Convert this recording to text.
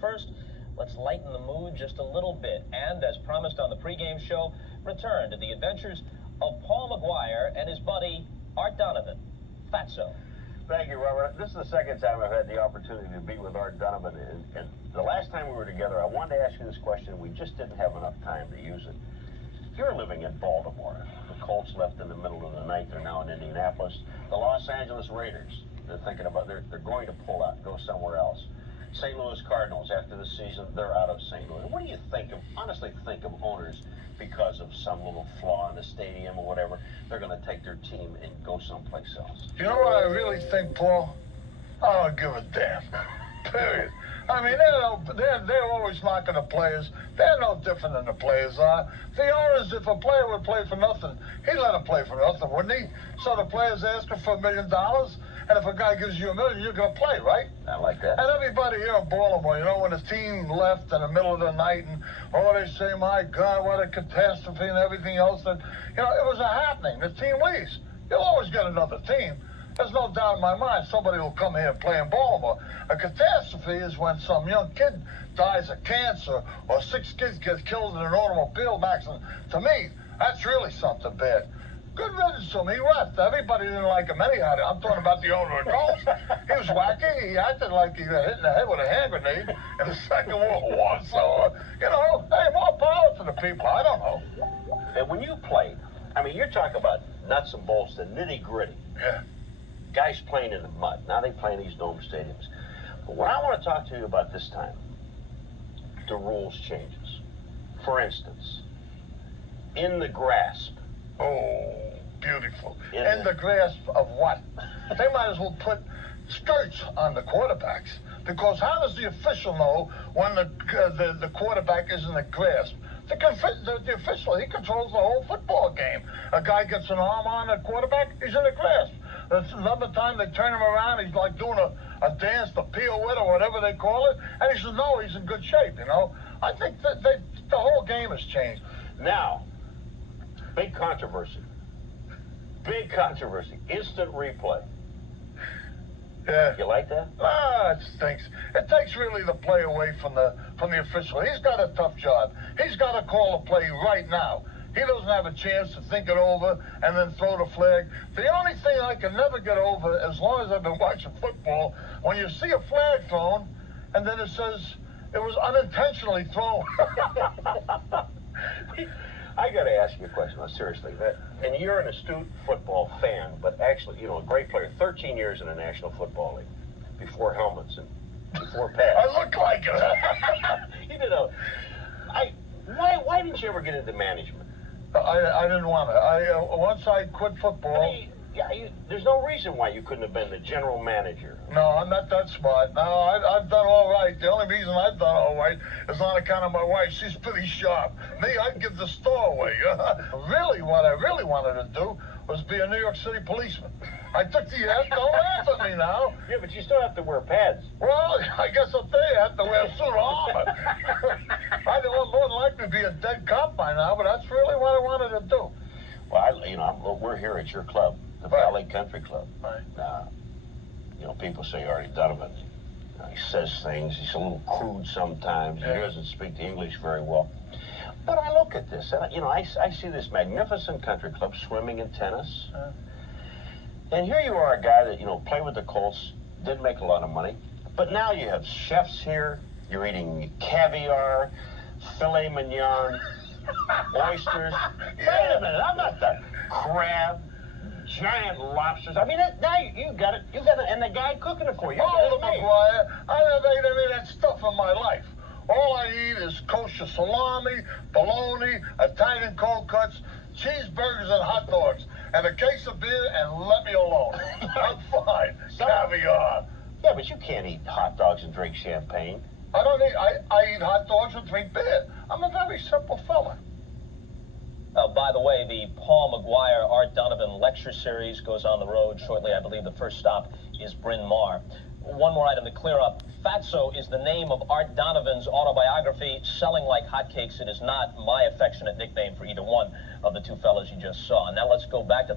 First, let's lighten the mood just a little bit, and as promised on the pregame show, return to the adventures of Paul McGuire and his buddy, Art Donovan. Fatso. Thank you, Robert. This is the second time I've had the opportunity to be with Art Donovan, and the last time we were together, I wanted to ask you this question. We just didn't have enough time to use it. You're living in Baltimore. The Colts left in the middle of the night. They're now in Indianapolis. The Los Angeles Raiders, they're thinking about, they're going to pull out, go somewhere else. St. Louis Cardinals, after the season, they're out of St. Louis. What do you think of, honestly think of owners because of some little flaw in the stadium or whatever, they're going to take their team and go someplace else? You know what I really think, Paul? I don't give a damn. Period. I mean, they're always knocking the players. They're no different than the players are. The owners, if a player would play for nothing, he'd let him play for nothing, wouldn't he? So the player's asking for $1 million, and if a guy gives you $1 million, you're going to play, right? I like that. And everybody here in Baltimore, you know, when the team left in the middle of the night, and they say, my God, what a catastrophe and everything else, that, you know, it was a happening. The team leaves. You'll always get another team. There's no doubt in my mind somebody will come here and play in Baltimore. A catastrophe is when some young kid dies of cancer or 6 kids get killed in an automobile accident. To me, that's really something bad. Good riddance to him. He left. Everybody didn't like him anyhow. I'm talking about the owner of the Colts. He was wacky. He acted like he got hit in the head with a hand grenade in the Second World War. So, you know, hey, more power to the people. I don't know. And when you played, I mean, you're talking about nuts and bolts, the nitty-gritty. Yeah. Guys playing in the mud. Now they play in these dome stadiums. But what I want to talk to you about this time, the rules changes. For instance, in the grasp. Oh, beautiful. In the grasp of what? They might as well put skirts on the quarterbacks, because how does the official know when the quarterback is in the grasp? The official, he controls the whole football game. A guy gets an arm on the quarterback, he's in the grasp. Another time they turn him around, he's like doing a dance, the pirouette or whatever they call it, and he says, no, he's in good shape, you know. I think that the whole game has changed. Now, big controversy. Big controversy. Instant replay. Yeah. You like that? Ah, it stinks. It takes really the play away from the official. He's got a tough job. He's got to call a play right now. He doesn't have a chance to think it over and then throw the flag. The only thing I can never get over, as long as I've been watching football, when you see a flag thrown and then it says it was unintentionally thrown. I got to ask you a question, seriously. And you're an astute football fan, but actually, you know, a great player. 13 years in the National Football League, before helmets and before pads. I look like it. You did why didn't you ever get into management? I didn't want to. Once I quit football. I mean, there's no reason why you couldn't have been the general manager. No, I'm not that smart. No, I've done all right. The only reason I've done all right is on account of my wife. She's pretty sharp. Me, I'd give the store away. Really, what I really wanted to do was be a New York City policeman. I took the F. Don't laugh at me now. Yeah, but you still have to wear pads. Well, I guess up there you have to wear a suit of armor. I'd more than likely be a dead cop by now, but that's really what I wanted to do. Well, we're here at your club, the Valley Country Club. Right. You know, people say Artie Donovan, he says things, he's a little crude sometimes, yeah. He doesn't speak the English very well. But I look at this, and you know, I see this magnificent country club, swimming and tennis. And here you are, a guy that, you know, played with the Colts, didn't make a lot of money, but now you have chefs here, you're eating caviar, filet mignon, oysters. Wait a minute, I'm not the crab, giant lobsters. I mean, now you got it, and the guy cooking it for you. Oh, McGuire, I never ate any of that stuff in my life. All I eat is kosher salami, bologna, Italian cold cuts, cheeseburgers and hot dogs, and a case of beer, and let me alone. I'm fine. Caviar. Yeah, but you can't eat hot dogs and drink champagne. I eat hot dogs and drink beer. I'm a very simple fella. By the way, the Paul McGuire Art Donovan lecture series goes on the road shortly. I believe the first stop is Bryn Mawr. One more item to clear up. Fatso is the name of Art Donovan's autobiography, Selling Like Hotcakes. It is not my affectionate nickname for either one of the two fellows you just saw. Now let's go back to